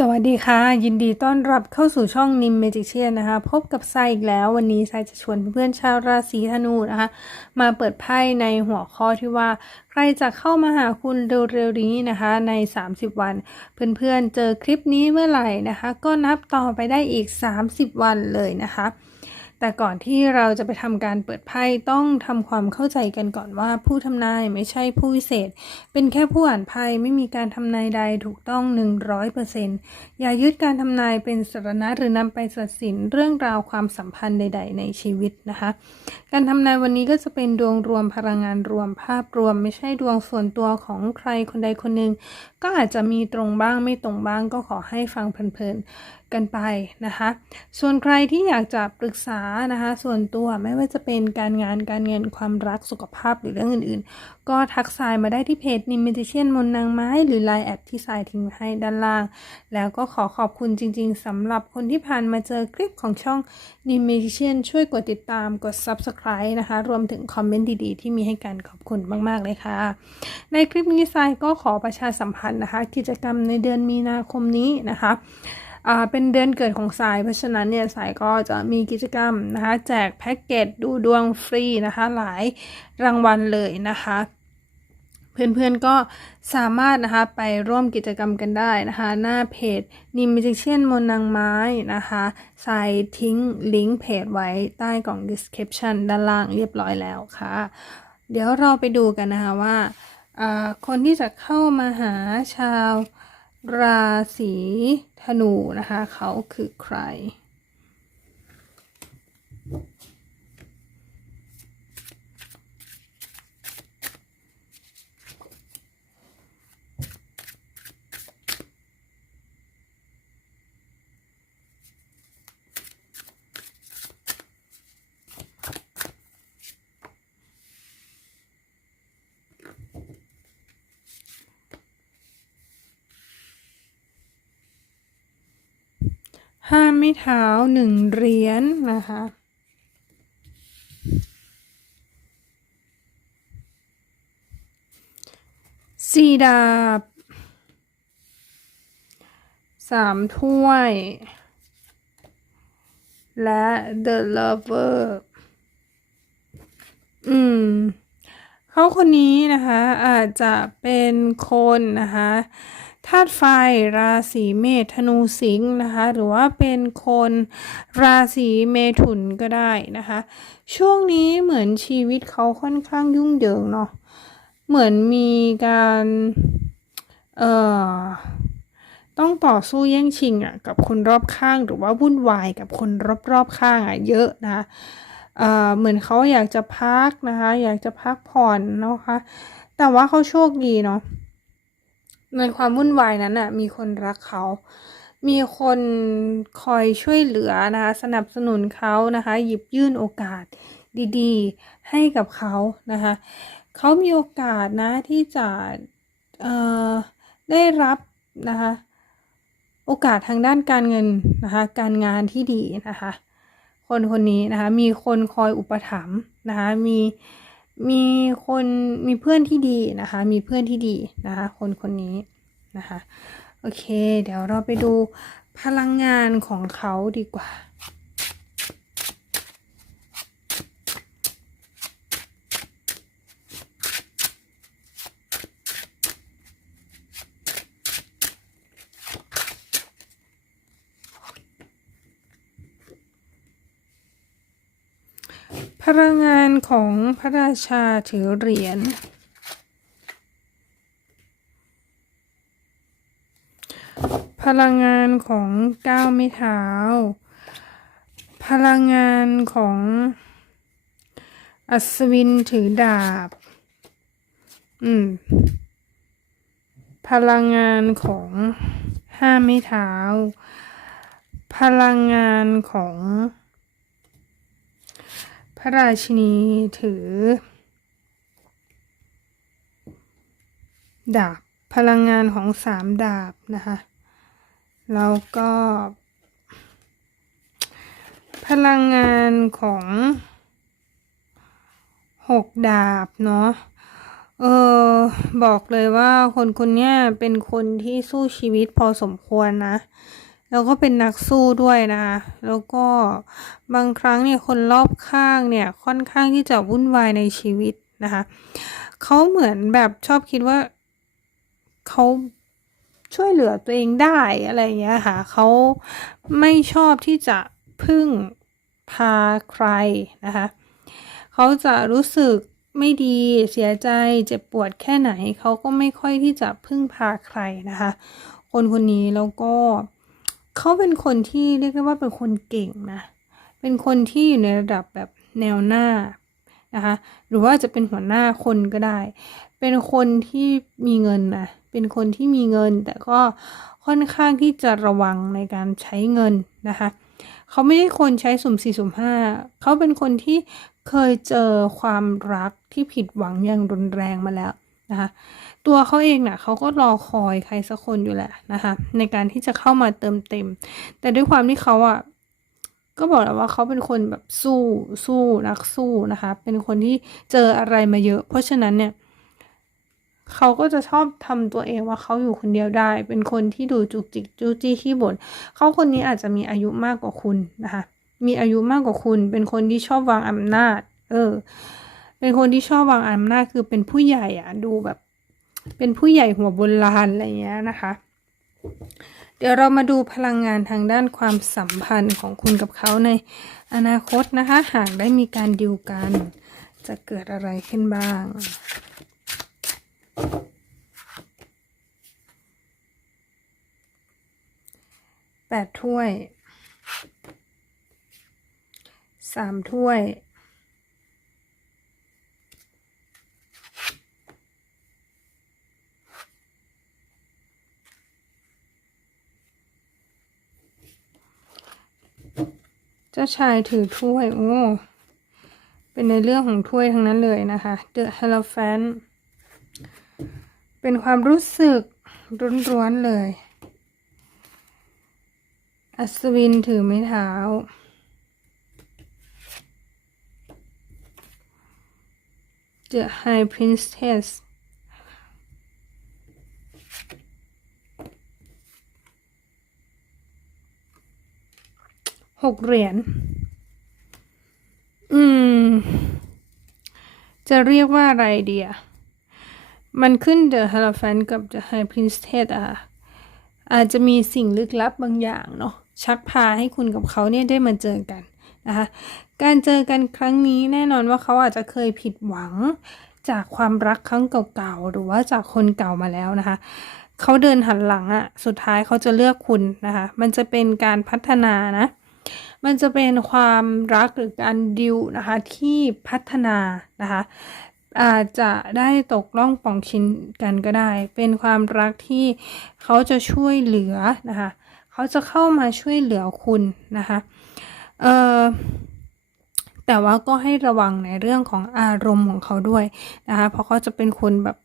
สวัสดีค่ะ ยินดีต้อนรับเข้าสู่ช่องนิมเมจิเชียนนะคะ พบกับไซอีกแล้ว วันนี้ไซจะชวนเพื่อนชาวราศีธนูนะคะ มาเปิดไพ่ในหัวข้อที่ว่า ใครจะเข้ามาหาคุณเร็วๆนี้นะคะ ใน 30 วัน เพื่อนๆเจอคลิปนี้เมื่อไหร่นะคะ ก็นับต่อไปได้อีก 30 วันเลยนะคะ แต่ก่อนที่เราจะไปทำการเปิดไพ่ต้องทำความเข้าใจกันก่อนว่าผู้ทำนายไม่ใช่ผู้วิเศษ เป็นแค่ผู้อ่านไพ่ไม่มีการทำนายใดถูกต้อง 100%อย่ายึดการทำนายเป็นสารณะหรือนำไปตัดสินเรื่องราวความสัมพันธ์ใด ๆ ในชีวิตนะคะ การทำนายวันนี้ก็จะเป็นดวงรวมพลังงานรวมภาพรวม ไม่ใช่ดวงส่วนตัวของใครคนใดคนหนึ่งก็อาจจะมีตรงบ้างไม่ตรงบ้างก็ขอให้ฟังเพลินๆ กันไปนะคะ ส่วนใครที่อยากจะปรึกษานะคะ ส่วนตัวไม่ว่าจะเป็นการงานการเงินความรักสุขภาพหรือเรื่องอื่นๆ ก็ทักทายมาได้ที่เพจนิมเมจิเชียนมนนางไม้หรือไลน์แอดที่ทรายทิ้งให้ด้านล่าง แล้วก็ขอขอบคุณจริงๆสำหรับคนที่ผ่านมาเจอคลิปของช่องนิมเมจิเชียนช่วยกดติดตามกด Subscribe นะคะ รวมถึงคอมเมนต์ดีๆ ที่มีให้กันขอบคุณมากๆเลยค่ะ ในคลิปนี้ทรายก็ขอประชาสัมพันธ์นะคะ กิจกรรมในเดือนมีนาคมนี้นะคะ เป็นเดือนเกิดของสาย เพราะฉะนั้นเนี่ยสายก็จะมีกิจกรรมนะคะ แจกแพ็กเกจดูดวงฟรีนะคะ หลายรางวัลเลยนะคะเพื่อนๆก็สามารถนะคะไปร่วมกิจกรรมกันได้นะคะ หน้าเพจนิม m จิเชียนมนนางไม้นะคะใส่ทิ้งลิงก์เพจไว้ใต้กล่อง description ด้านล่างเรียบร้อยแล้วค่ะ เดี๋ยวเราไปดูกันนะคะว่าคนที่จะเข้ามาหาชาวราศี ธนูนะคะ เขาคือใคร ห้าไม้เท้าหนึ่งเหรียญนะคะสี่ดาบสามถ้วย และ The Lover อืม เขาคนนี้นะคะอาจจะเป็นคนนะคะธาตุไฟราศีเมษธนูสิงห์นะคะ หรือว่าเป็นคนราศีเมถุนก็ได้นะคะ ช่วงนี้เหมือนชีวิตเขาค่อนข้างยุ่งเหยิงเนาะเหมือนมีการเอ่อต้องต่อสู้แย่งชิงอะกับคนรอบข้างหรือว่าวุ่นวายกับคนรอบๆข้างอะเยอะนะ เหมือนเขาอยากจะพักนะคะ อยากจะพักผ่อนนะคะ แต่ว่าเขาโชคดีเนาะในความวุ่นวายนั้นน่ะ มีคนรักเขา มีคนคอยช่วยเหลือนะคะ สนับสนุนเขานะคะ หยิบยื่นโอกาสดีๆ ให้กับเขานะคะเขามีโอกาสนะที่จะได้รับนะคะ โอกาสทางด้านการเงินนะคะ การงานที่ดีนะคะ คนคนนี้นะคะมีคนคอยอุปถัมภ์นะคะมีมีคนมีเพื่อนที่ดีนะคะมีเพื่อนที่ดีนะคะคนคนนี้นะคะโอเค เดี๋ยวเราไปดูพลังงานของเขาดีกว่า พลังงานของพระราชาถือเหรียญ พลังงานของก้าวไม่เท้า พลังงานของอัศวินถือดาบ อืม พลังงานของห้าไม้เท้า พลังงานของ ระราชินีถือ ดาบพลังงานของสามดาบนะคะ แล้วก็ พลังงานของหกดาบเนาะ เออบอกเลยว่าคนคนนี้เป็นคนที่สู้ชีวิตพอสมควรนะ แล้วก็เป็นนักสู้ด้วยนะคะแล้วก็บางครั้งเนี่ยคนรอบข้างเนี่ยค่อนข้างที่จะวุ่นวายในชีวิตนะคะเขาเหมือนแบบชอบคิดว่าเขาช่วยเหลือตัวเองได้อะไรอย่างเงี้ยค่ะเขาไม่ชอบที่จะพึ่งพาใครนะคะเขาจะรู้สึกไม่ดีเสียใจเจ็บปวดแค่ไหนเขาก็ไม่ค่อยที่จะพึ่งพาใครนะคะ คนคนนี้แล้วก็ เขาเป็นคนที่เรียกได้ว่าเป็นคนเก่งนะ เป็นคนที่อยู่ในระดับแบบแนวหน้านะคะ หรือว่าจะเป็นหัวหน้าคนก็ได้ เป็นคนที่มีเงินนะ เป็นคนที่มีเงิน แต่ก็ค่อนข้างที่จะระวังในการใช้เงินนะคะ เขาไม่ได้คนใช้สุ่มสี่สุ่มห้า เขาเป็นคนที่เคยเจอความรักที่ผิดหวังอย่างรุนแรงมาแล้ว นะคะตัวเขาเองนะ่ะเขาก็รอคอยใครสักคนอยู่แหละนะคะในการที่จะเข้ามาเติมเต็ม แต่ด้วยความที่เขาอะ่ะก็บอกแล้วว่าเขาเป็นคนแบบสู้สู้นักสู้นะคะ เป็นคนที่เจออะไรมาเยอะ เพราะฉะนั้นเนี่ยเขาก็จะชอบทำตัวเองว่าเขาอยู่คนเดียวได้ เป็นคนที่ดูจุกจิกจู้จี้ขี้บ่นเขาคนนี้อาจจะมีอายุมากกว่าคุณนะคะ มีอายุมากกว่าคุณ เป็นคนที่ชอบวางอำนาจ เออ เป็นคนที่ชอบวางอำนาจคือเป็นผู้ใหญ่อะดูแบบ เป็นผู้ใหญ่หัวโบราณอะไรเงี้ยนะคะ เดี๋ยวเรามาดูพลังงานทางด้านความสัมพันธ์ของคุณกับเขาในอนาคตนะคะ หากได้มีการดิวกัน จะเกิดอะไรขึ้นบ้างแปดถ้วยสามถ้วย เจ้าชายถือถ้วย โอ้ เป็นในเรื่องของถ้วยทั้งนั้นเลยนะคะ The Hierophant เป็นความรู้สึกร้อนๆเลย อัศวินถือไม้เท้า The High Priestess หกเหรียญ อืม จะเรียกว่าอะไรเดียมันขึ้น The Hierophant กับ The High Priestess อะค่ะอาจจะมีสิ่งลึกลับบางอย่างเนาะชักพาให้คุณกับเขาเนี่ยได้มาเจอกันนะคะการเจอกันครั้งนี้แน่นอนว่าเขาอาจจะเคยผิดหวังจากความรักครั้งเก่าๆหรือว่าจากคนเก่ามาแล้วนะคะเขาเดินหันหลังอะสุดท้ายเขาจะเลือกคุณนะคะมันจะเป็นการพัฒนานะ มันจะเป็นความรักหรือการดิวนะคะที่พัฒนานะคะอาจจะได้ตกล่องป่องชิ้นกันก็ได้ เป็นความรักที่เขาจะช่วยเหลือนะคะเขาจะเข้ามาช่วยเหลือคุณนะคะเอ่อแต่ว่าก็ให้ระวังในเรื่องของอารมณ์ของเขาด้วยนะคะเพราะเขาจะเป็นคนแบบ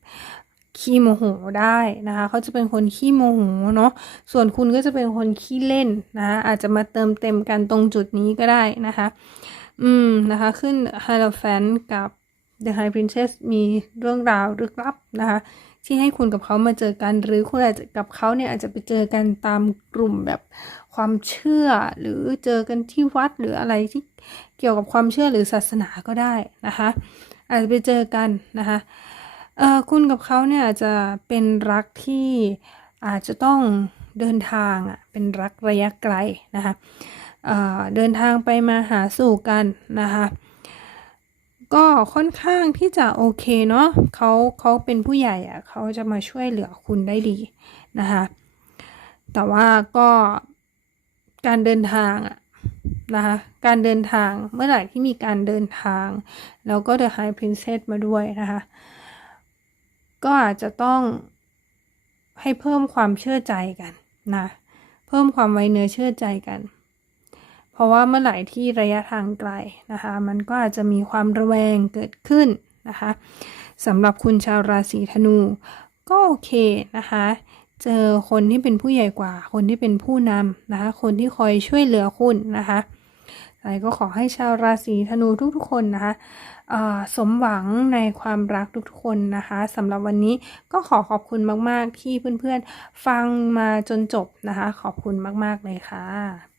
ขี้โมโหได้นะคะเขาจะเป็นคนขี้โมโหเนาะส่วนคุณก็จะเป็นคนขี้เล่นนะคะอาจจะมาเติมเต็มกันตรงจุดนี้ก็ได้นะคะอืมนะคะขึ้น h i e r o p h a n กับ The High Princess มีเรื่องราวลึกลับนะคะที่ให้คุณกับเขามาเจอกัน หรือคุณอาจจะกับเขาเนี่ยอาจจะไปเจอกันตามกลุ่มแบบความเชื่อ หรือเจอกันที่วัดหรืออะไรที่เกี่ยวกับความเชื่อหรือศาสนาก็ได้นะคะ อาจจะไปเจอกันนะคะ เออคุณกับเขาเนี่ยอาจจะเป็นรักที่อาจจะต้องเดินทางอะเป็นรักระยะไกลนะคะเเดินทางไปมาหาสู่กันนะคะก็ค่อนข้างที่จะโอเคเนาะเขาเขาเป็นผู้ใหญ่อะเขาจะมาช่วยเหลือคุณได้ดีนะคะแต่ว่าก็การเดินทางอะนะคะการเดินทางเมื่อไหร่ที่มีการเดินทาง แล้วก็ The High Princess มาด้วยนะคะ ก็อาจจะต้องให้เพิ่มความเชื่อใจกันนะเพิ่มความไว้เนื้อเชื่อใจกัน เพราะว่าเมื่อไหร่ที่ระยะทางไกลนะคะ มันก็อาจจะมีความระแวงเกิดขึ้นนะคะสำหรับคุณชาวราศีธนู ก็โอเคนะคะ เจอคนที่เป็นผู้ใหญ่กว่า คนที่เป็นผู้นำนะคะ คนที่คอยช่วยเหลือคุณนะคะ ไรก็ขอให้ชาวราศีธนูทุกๆคนนะคะสมหวังในความรักทุกๆคนนะคะสำหรับวันนี้ก็ขอขอบคุณมากๆที่เพื่อนๆ ฟังมาจนจบนะคะ ขอบคุณมากๆเลยค่ะ